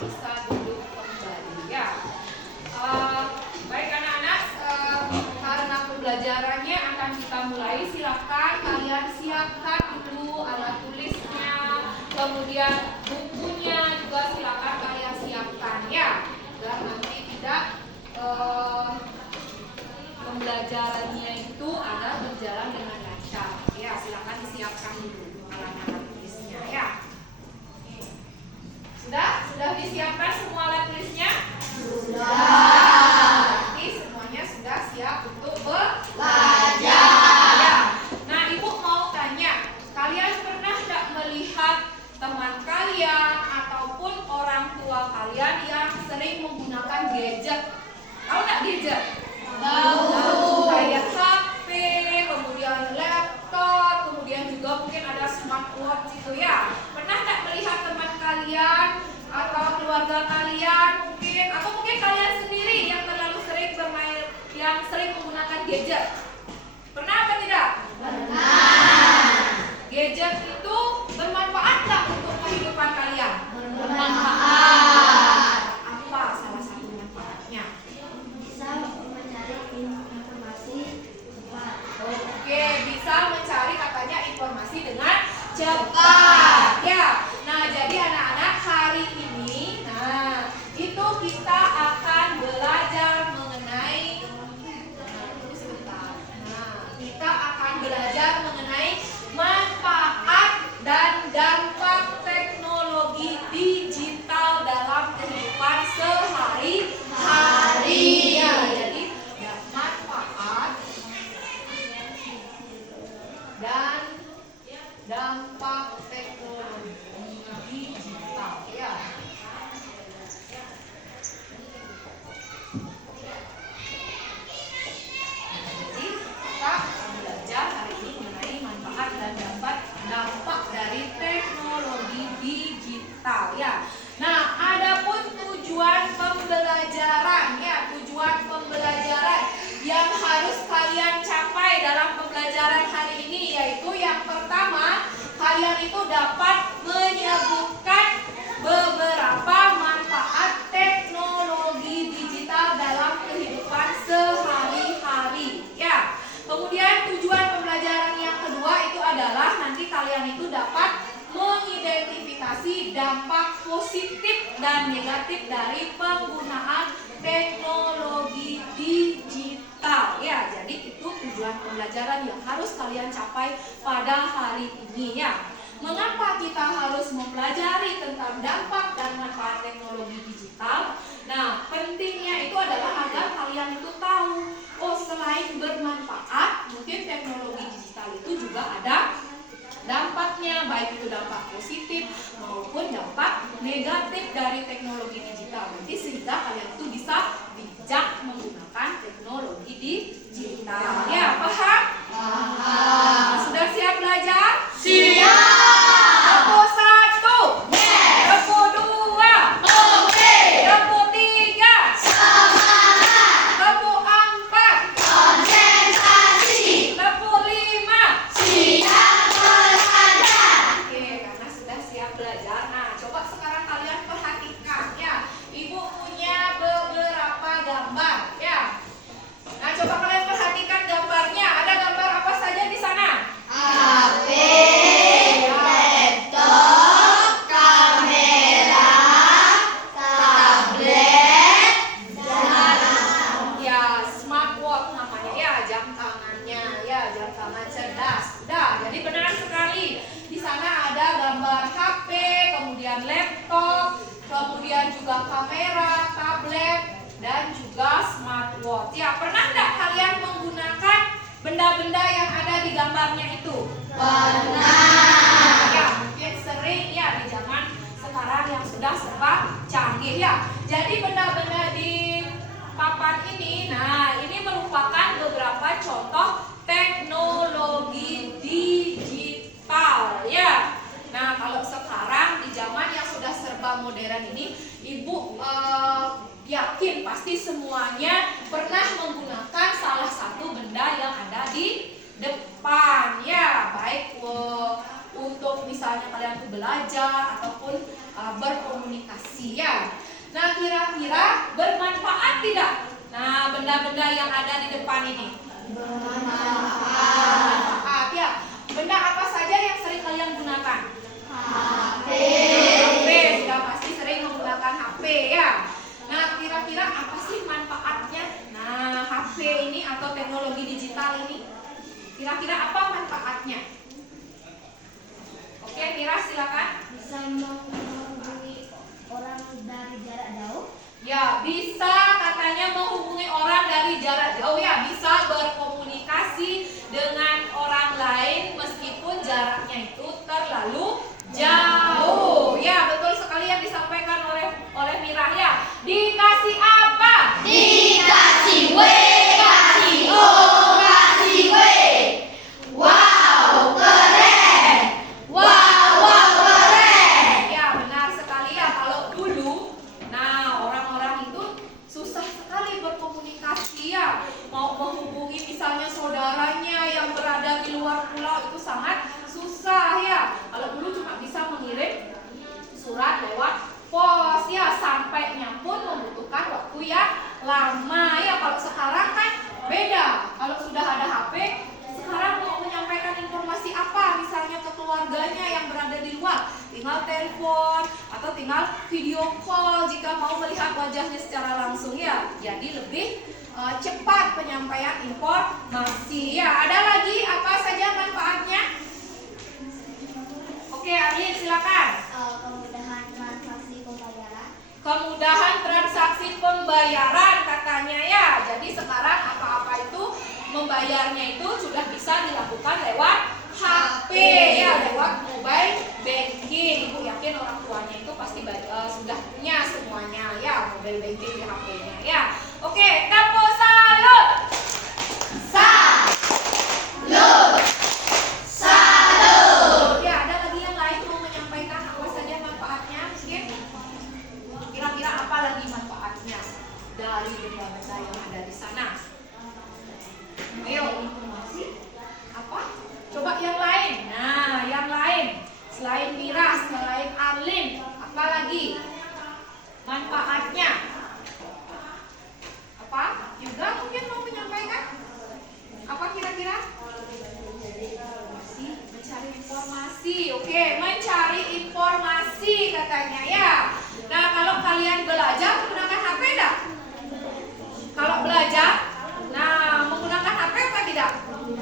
bisa duduk kembali ya. Baik anak-anak, karena pembelajarannya akan kita mulai, silakan kalian siapkan dulu alat tulisnya, kemudian bukunya juga silakan kalian siapkan ya, agar nanti tidak pembelajarannya itu agar berjalan dengan lancar. Ya, silakan disiapkan dulu alat-alat tulisnya ya. Sudah disiapkan semua alat tulisnya? Sudah. Berarti semuanya sudah siap untuk belajar. Ya. Nah, Ibu mau tanya, kalian pernah tidak melihat teman kalian ataupun orang tua kalian yang sering menggunakan gadget? Tahu nggak gadget? Tahu. Kayak HP, kemudian laptop, kemudian juga mungkin ada smartwatch itu ya. Pernah nggak melihat teman kalian atau keluarga kalian mungkin, atau mungkin kalian sendiri yang terlalu sering bermain, yang sering menggunakan gadget? Pernah apa tidak? Pernah. Gadget itu bermanfaat nggak untuk kehidupan kalian? Bermanfaat. Apa salah satu manfaatnya? Bisa mencari informasi cepat. Oke, bisa mencari katanya informasi dengan cepat. Ya. Nah, jadi anak-anak hari ini, itu kita akan belajar mengenai kita akan belajar mengenai manfaat dan dampak teknologi digital dalam kehidupan sehari-hari. Ya, jadi manfaat dan dampak teknologi digital ya. Jadi kita akan belajar hari ini mengenai manfaat dan dampak dari teknologi digital ya. Nah, adapun tujuan pembelajaran ya, tujuan pembelajaran yang harus kalian capai dalam pembelajaran hari ini yaitu yang pertama, kalian itu dapat menyebutkan beberapa manfaat teknologi digital dalam kehidupan sehari-hari ya. Kemudian tujuan pembelajaran yang kedua itu adalah nanti kalian itu dapat mengidentifikasi dampak positif dan negatif dari penggunaan teknologi digital ya. Jadi itu tujuan pembelajaran yang harus kalian capai pada hari ini ya. Mengapa kita harus mempelajari tentang dampak dan manfaat teknologi digital? Nah, pentingnya itu adalah agar kalian itu tahu, oh selain bermanfaat, mungkin teknologi digital itu juga ada dampaknya, baik itu dampak positif maupun dampak negatif dari teknologi digital. Nanti sehingga kalian itu bisa bijak menggunakan teknologi digital. Ya, paham? Paham. Sudah siap belajar? Siap. Tempo 1. Yes. Tempo 2. Oke. Tempo 3. Semangat. Tempo 4. Konsentrasi. Tempo 5. Siap belajar. Oke, karena sudah siap belajar. Nah, coba sekarang kalian perhatikan ya. Ibu punya beberapa gambar ya. Nah, coba kalian perhatikan gambarnya. Ada gambar apa saja di sana? HP, laptop, kamera, tablet, Ya, smartwatch namanya ya, jam tangannya ya, jam tangan cerdas. Udah, jadi benar sekali. Di sana ada gambar HP, kemudian laptop, kemudian juga kamera, tablet, dan juga smartwatch. Ya, pernah nggak kalian menggunakan benda-benda yang ada di gambarnya itu? pernah. Ya, mungkin sering ya di zaman sekarang yang sudah serba canggih ya. Jadi benda-benda di papan ini, nah ini merupakan beberapa contoh teknologi digital ya. Nah, kalau sekarang di zaman yang sudah serba modern ini, Ibu yakin pasti semuanya pernah menggunakan salah satu benda yang ada di depan ya, baik untuk misalnya kalian tuh belajar ataupun berkomunikasi ya. Nah, kira-kira bermanfaat tidak? Nah, benda-benda yang ada di depan ini. Bermanfaat ya. Benda apa saja yang sering kalian gunakan? HP. Sudah pasti sering menggunakan HP ya. Nah, kira-kira apa sih manfaatnya? Nah, HP ini atau teknologi digital ini, kira-kira apa manfaatnya? Oke, Mira silakan. Bisa menghubungi orang dari jarak jauh. Ya, bisa katanya menghubungi orang dari jarak jauh ya, bisa berkomunikasi dengan orang lain meskipun jaraknya itu terlalu jauh. Ya, betul sekali yang disampaikan oleh Mira ya. Dikasih apa? Dikasih W, kasih O, kasih W. Wow, keren. Wow, keren. Ya, benar sekali ya. Kalau dulu, nah orang-orang itu susah sekali berkomunikasi ya. Mau menghubungi misalnya saudaranya yang berada di luar pulau itu sangat susah ya. Kalau dulu cuma bisa mengirim surat lewat pos ya, sampainya pun membutuhkan waktu yang lama ya. Kalau sekarang kan beda. Kalau sudah ada HP, sekarang mau menyampaikan informasi apa misalnya ke keluarganya yang berada di luar, tinggal telepon atau tinggal video call jika mau melihat wajahnya secara langsung ya. Jadi lebih cepat penyampaian informasi ya. Ada lagi apa saja manfaatnya? Oke, Arlin silakan. Kemudahan transaksi pembayaran. Kemudahan transaksi pembayaran katanya ya. Jadi sekarang apa-apa itu membayarnya itu sudah bisa dilakukan lewat HP ya, lewat mobile banking. Ibu yakin orang tuanya itu pasti sudah punya semuanya ya, mobile banking di HP-nya ya. Oke, Kapo salut. Salut. Salut. Ya, ada lagi yang lain mau menyampaikan apa saja manfaatnya mungkin? Kira-kira apa lagi manfaatnya dari benda-benda yang ada di sana? Ayo, informasi apa? Coba yang lain. Nah, yang lain selain Mira, selain Arlin, apa lagi manfaatnya? Apa? Juga mungkin mau menyampaikan? Apa kira-kira? Mencari informasi. Oke, mencari informasi katanya ya. Nah, kalau kalian belajar menggunakan HP enggak? Kalau belajar, nah menggunakan HP apa tidak?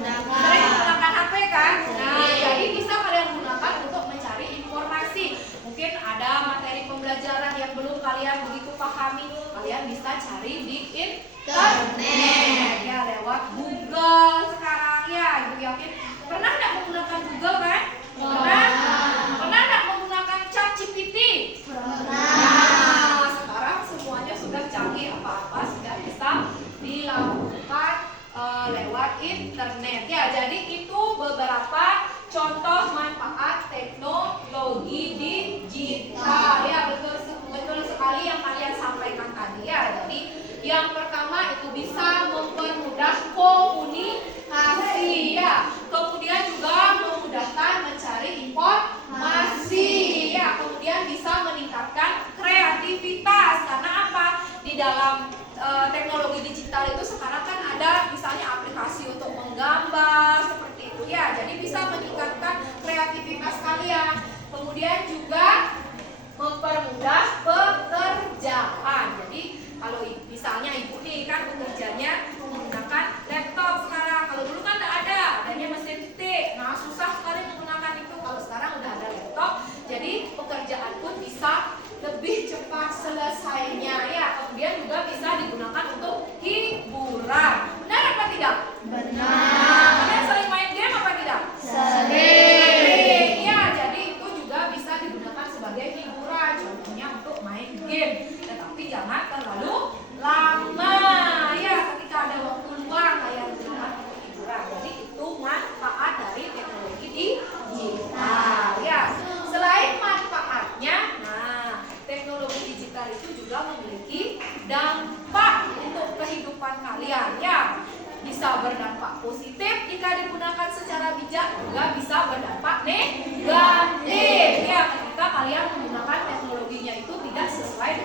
Sering menggunakan HP kan? Nah, jadi bisa kalian gunakan untuk mencari informasi. Mungkin ada materi pembelajaran yang belum kalian begitu pahami, kalian bisa cari di internet ya, lewat Google sekarang ya. Ibu yakin pernah nggak menggunakan Google kan? Pernah nggak menggunakan ChatGPT? Nah, sekarang semuanya sudah canggih, apa-apa sudah bisa dilakukan lewat internet ya. Jadi itu beberapa contoh manfaat teknologi digital ya. Betul sekali yang kalian sampaikan tadi ya. Jadi yang pertama itu bisa mempermudah komunikasi ya. Kemudian juga memudahkan mencari informasi ya. Kemudian bisa meningkatkan kreativitas. Karena apa? Di dalam teknologi digital itu sekarang kan ada misalnya aplikasi untuk menggambar seperti itu ya. Jadi bisa meningkatkan kreativitas kalian. Kemudian juga mempermudah pekerjaan. Jadi kalau misalnya ibu nih kan bekerjanya menggunakan laptop sekarang. Kalau dulu kan tidak ada, adanya mesin ketik. Nah, susah sekali menggunakan itu. Kalau sekarang udah ada laptop, jadi pekerjaan pun bisa lebih cepat selesainya ya. Kemudian juga bisa digunakan untuk hiburan. Benar apa tidak? Benar. Kalian sering main game apa tidak? Sering. Ya, jadi itu juga bisa digunakan sebagai hiburan. Contohnya untuk main game. Tetapi jangan terlalu lama ya. Ketika ada waktu luang kalian gunakan untuk hiburan. Jadi itu manfaat dari teknologi digital ya. Selain manfaatnya, nah teknologi digital itu juga memiliki dampak untuk kehidupan kalian ya. Bisa berdampak positif jika digunakan secara bijak, juga bisa berdampak negatif ya, ketika kalian menggunakan teknologinya itu tidak sesuai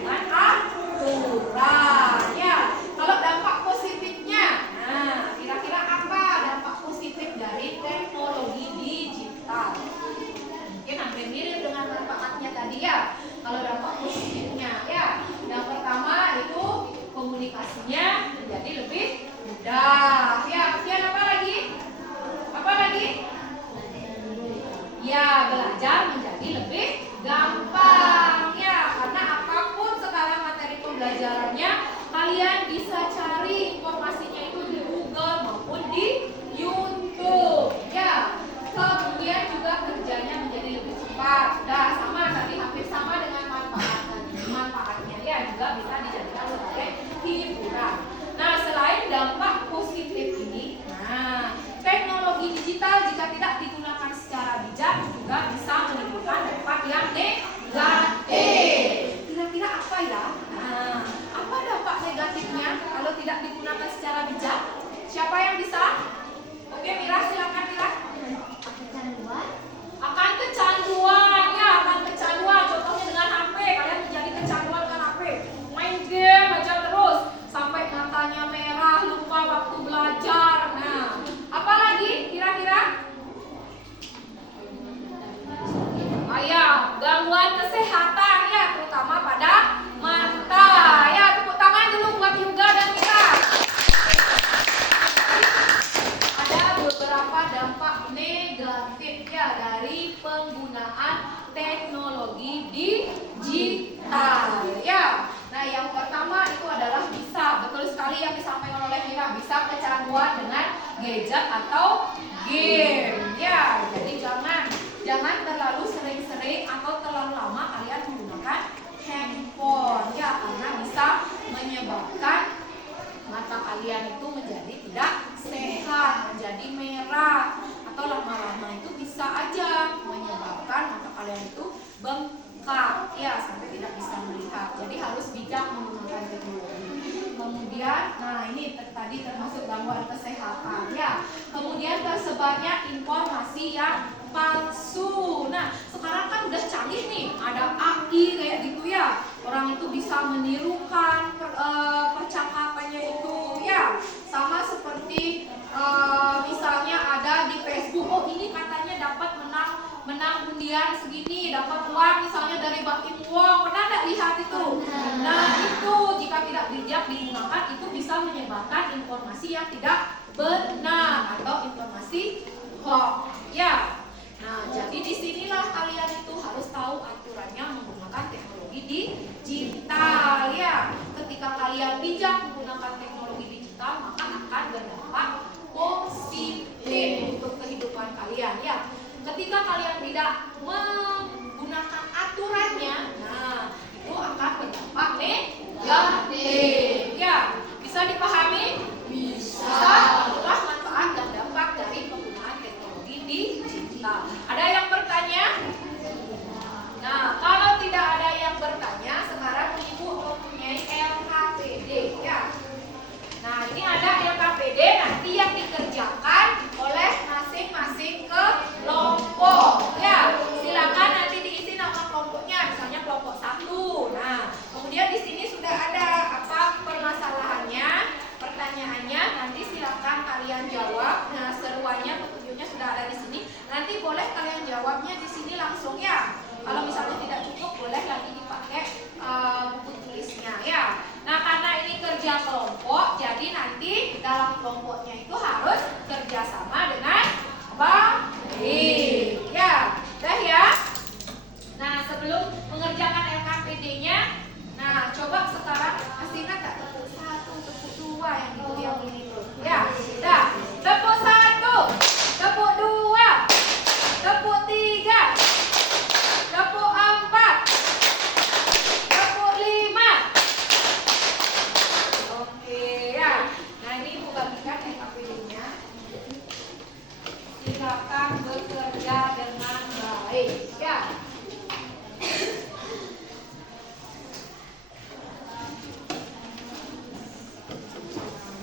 pembelajarannya kalian bisa cari informasinya itu di Google maupun di YouTube ya. Kemudian juga kerjanya menjadi lebih cepat. Nah, sama tadi hampir sama dengan manfaatnya ya, juga bisa dijadikan sebagai hiburan. Nah, selain dampak positif ini, teknologi digital jika tidak digunakan secara bijak juga bisa menimbulkan dampak yang negatif. Kira-kira apa ya? Apa dampak negatifnya kalau tidak digunakan secara bijak? Siapa yang bisa? Oke, Mira, silakan Mira. Kecanduan. Akan kecanduan ya, akan kecanduan. Contohnya dengan HP, kalian menjadi kecanduan dengan HP. Main game aja terus sampai matanya merah, lupa waktu belajar. Nah, apa lagi kira-kira? Gangguan kesehatan ya, terutama pada mata. Ya, tepuk tangan dulu buat Yuga dan Mira. Ada beberapa dampak negatif ya dari penggunaan teknologi digital ya. Nah, yang pertama itu adalah bisa, betul sekali yang disampaikan oleh Mira, bisa kecanduan dengan gadget atau game ya. Jadi jangan terlalu sering-sering atau terlalu lama kalian menggunakan handphone ya, karena bisa menyebabkan mata kalian itu menjadi tidak sehat, menjadi merah, atau lama-lama itu bisa aja menyebabkan mata kalian itu bengkak ya, sampai tidak bisa melihat. Jadi harus bijak menggunakan teknologi. Kemudian, nah ini tadi termasuk gangguan kesehatan ya. Kemudian tersebarnya informasi yang palsu. Nah, sekarang kan udah canggih nih, ada AI kayak gitu ya. Orang itu bisa menirukan percakapannya itu ya. Sama seperti misalnya ada di Facebook, oh ini katanya dapat menang undian segini, dapat uang misalnya dari Bakim Wong. Pernah nggak lihat itu? Nah, itu jika tidak bijak digunakan itu bisa menyebabkan informasi yang tidak benar atau informasi hoax ya. Nah, jadi disinilah kalian itu harus tahu aturannya menggunakan teknologi digital ya. Ketika kalian bijak menggunakan teknologi digital, maka akan berdampak positif untuk kehidupan kalian ya. Ketika kalian tidak menggunakan aturannya, nah itu akan berdampak negatif ya. Bisa dipahami? Bisa. Itulah manfaat dan dampak dari penggunaan teknologi digital. Ada yang bertanya? Nah, kalau tidak ada yang bertanya, sekarang Ibu mempunyai LKPD ya. Nah, ini ada LKPD nanti yang dikerjakan oleh masing-masing kelompok ya. Silakan nanti diisi nama kelompoknya, misalnya kelompok 1. Nah, kemudian di sini sudah ada apa permasalahannya, pertanyaannya, nanti silakan kalian jawab. Nah, seruannya, petunjuknya sudah ada di sini. Nanti boleh kalian jawabnya di sini langsung ya. Kalau misalnya tidak cukup, boleh lagi dipakai buku tulisnya ya. Nah, karena ini kerja kelompok, jadi nanti dalam kelompoknya itu harus kerjasama dengan baik ya. Udah ya. Nah, sebelum mengerjakan LKPD-nya, nah coba sekarang masih ingat gak tepuk 1, tepuk 2 yang ini tuh ya. Udah. Tepuk 1, tepuk 2, tepuk 3, tepuk 4, tepuk 5. Oke ya. Nah, ini Ibu bagikan LKPD-nya. Silakan bekerja dengan baik ya.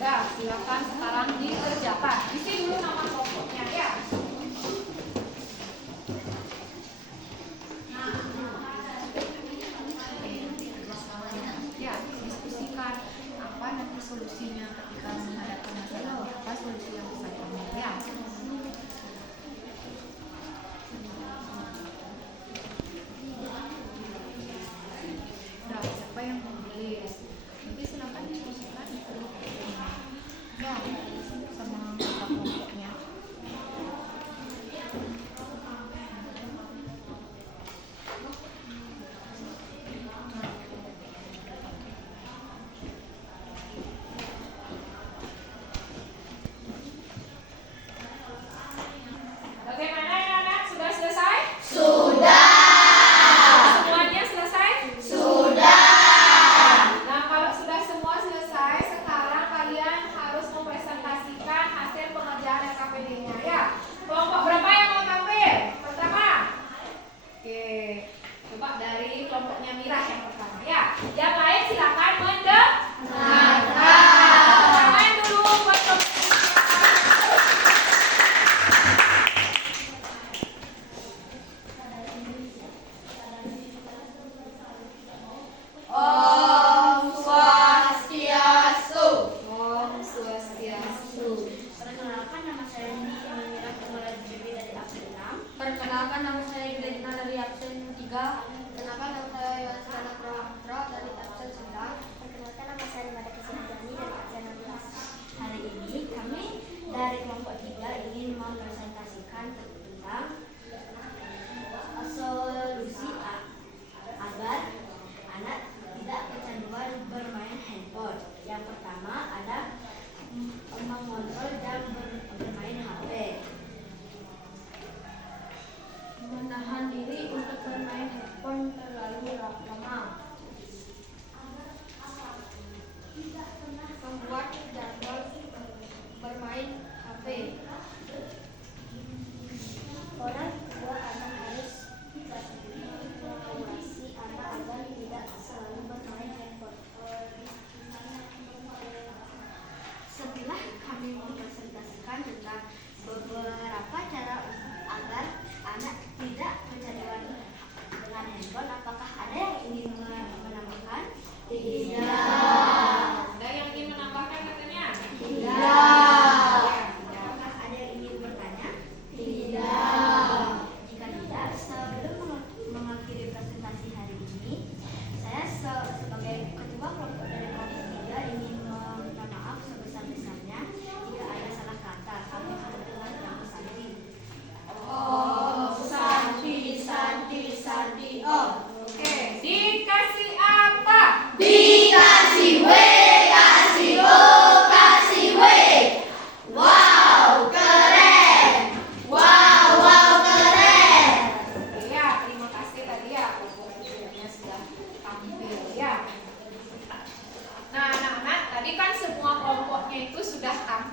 Udah, silakan sekarang dikerjakan. Isi dulu nama kelompoknya ya. Nah, ya, diskusikan apa nanti solusinya ketika menghadapkan masalah, apa solusi yang bisa diambil ya. Nah, siapa yang menulis? Nanti silakan diskusikan itu ya sama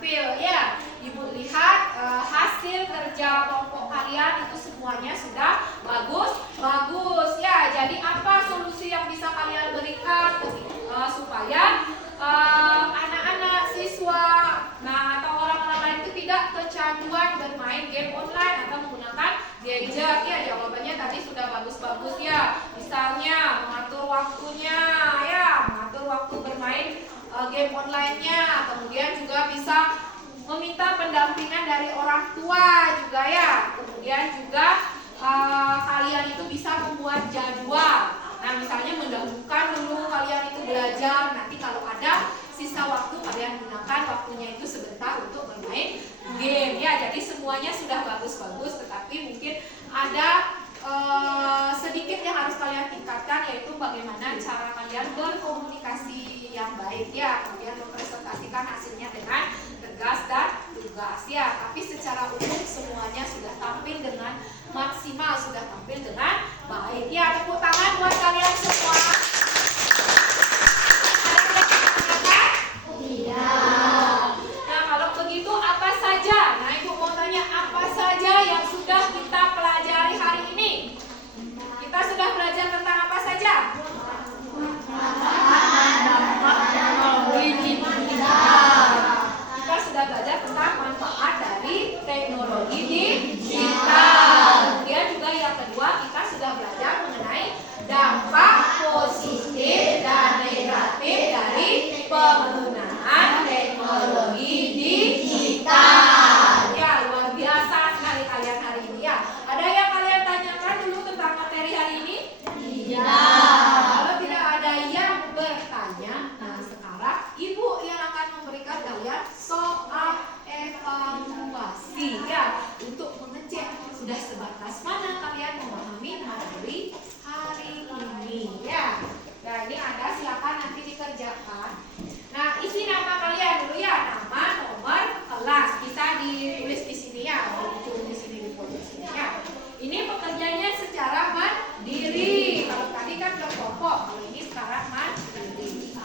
tampil ya. Ibu lihat hasil kerja kelompok kalian itu semuanya sudah bagus ya. Jadi apa solusi yang bisa kalian berikan supaya anak-anak siswa atau orang-orang lain itu tidak kecanduan bermain game online atau menggunakan gadget ya. Jawabannya tadi sudah bagus-bagus ya. Misalnya mengatur waktunya ya, mengatur waktu bermain game online-nya. Kemudian juga bisa meminta pendampingan dari orang tua juga ya. Kemudian juga kalian itu bisa membuat jadwal. Nah, misalnya mendahulukan dulu kalian itu belajar, nanti kalau ada sisa waktu kalian gunakan waktunya itu sebentar untuk bermain game ya. Jadi semuanya sudah bagus-bagus, tetapi mungkin ada sedikit yang harus kalian tingkatkan, yaitu bagaimana cara kalian berkomunikasi yang baik ya. Kemudian mempresentasikan hasilnya dengan tegas dan lugas ya. Tapi secara umum semuanya sudah tampil dengan maksimal, sudah tampil dengan baik ya. Tepuk tangan buat kalian semua. Iya. Nah, kalau begitu apa saja? Nah, Ibu mau tanya apa saja yang sudah kita pelajari hari ini? Kita sudah belajar tentang apa saja? Kita sudah belajar tentang manfaat dari teknologi digital. Kemudian juga yang kedua, kita sudah belajar mengenai dampak positif dan negatif dari penggunaan teknologi digital. Ya, luar biasa sekali kalian hari ini ya. Ada yang kalian tanyakan dulu tentang materi hari ini? Tidak. Kalau tidak ada yang bertanya, nah sekarang Ibu yang akan memberikan kalian soal evaluasi ya, untuk mengecek sudah sebatas mana kalian memahami materi hari ini ya. Nah, ini ada, silakan nanti dikerjakan. Nah, isi nama kalian dulu ya, nama, nomor, kelas. Bisa ditulis di sini ya, muncul di sini, di sini ya. Ini pekerjaannya secara mandiri. Kalau tadi kan berkelompok, kalau ini sekarang mandiri.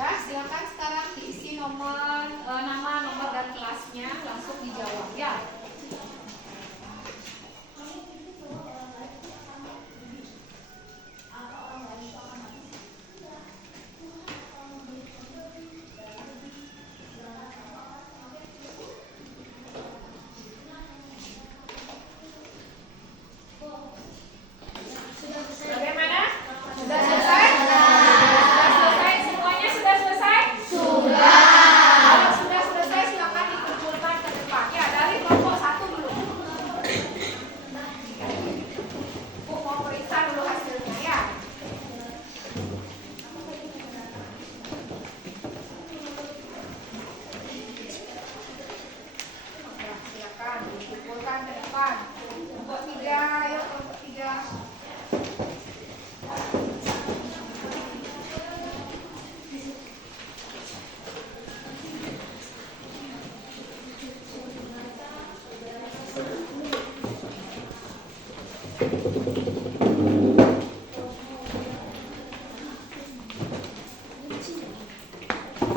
Dah, silakan sekarang diisi nama, nomor dan kelasnya, langsung dijawab ya. Bagaimana? Sudah selesai? Sudah selesai? Semuanya sudah selesai? Kalau sudah selesai, silakan dikumpulkan ke depan. Ya, dari kelompok 1 dulu. Bu mau periksa dulu hasilnya ya. Ya, silakan dikumpulkan ke depan. Kelompok 3, ya kelompok 3.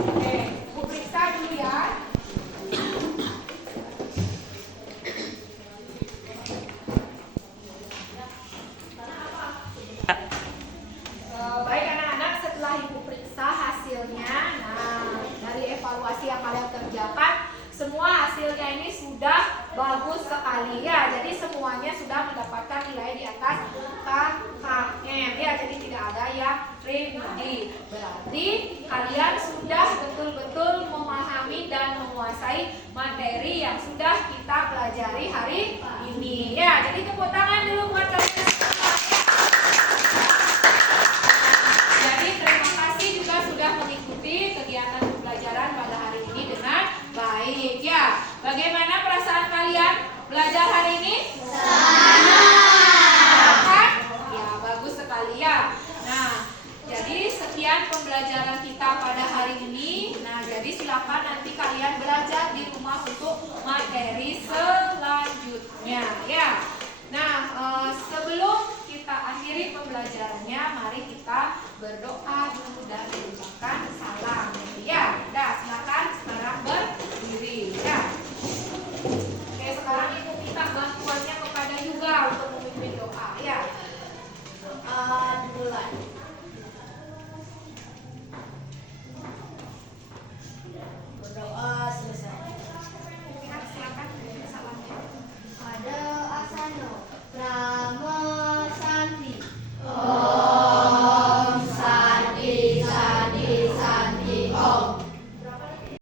Oke, Bu periksa dulu ya. Baik anak-anak, setelah Ibu periksa hasilnya, nah dari evaluasi yang kalian kerjakan, semua hasilnya ini sudah bagus sekali ya. Jadi semuanya sudah mendapatkan nilai di atas KKM ya. Jadi tidak ada yang remedi. Berarti kalian sudah betul-betul memahami dan menguasai materi yang sudah kita pelajari hari ini ya. Jadi tepuk tangan dulu buat kalian semua ya. Jadi terima kasih juga sudah mengikuti kegiatan pembelajaran pada hari ini dengan baik. pembelajaran kita pada hari ini. Nah, jadi silakan nanti kalian belajar di rumah untuk materi selanjutnya ya. Nah, sebelum kita akhiri pembelajarannya, mari kita berdoa dulu dan mengucapkan